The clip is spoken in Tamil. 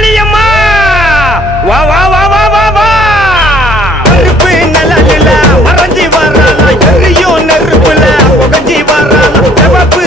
காளியம்மா வா வா வா வா வா வா நெருப்பு நிழலில மறைஞ்சி வராளா எரியும் நெருப்புல புகஞ்சி வராளா சிவப்பு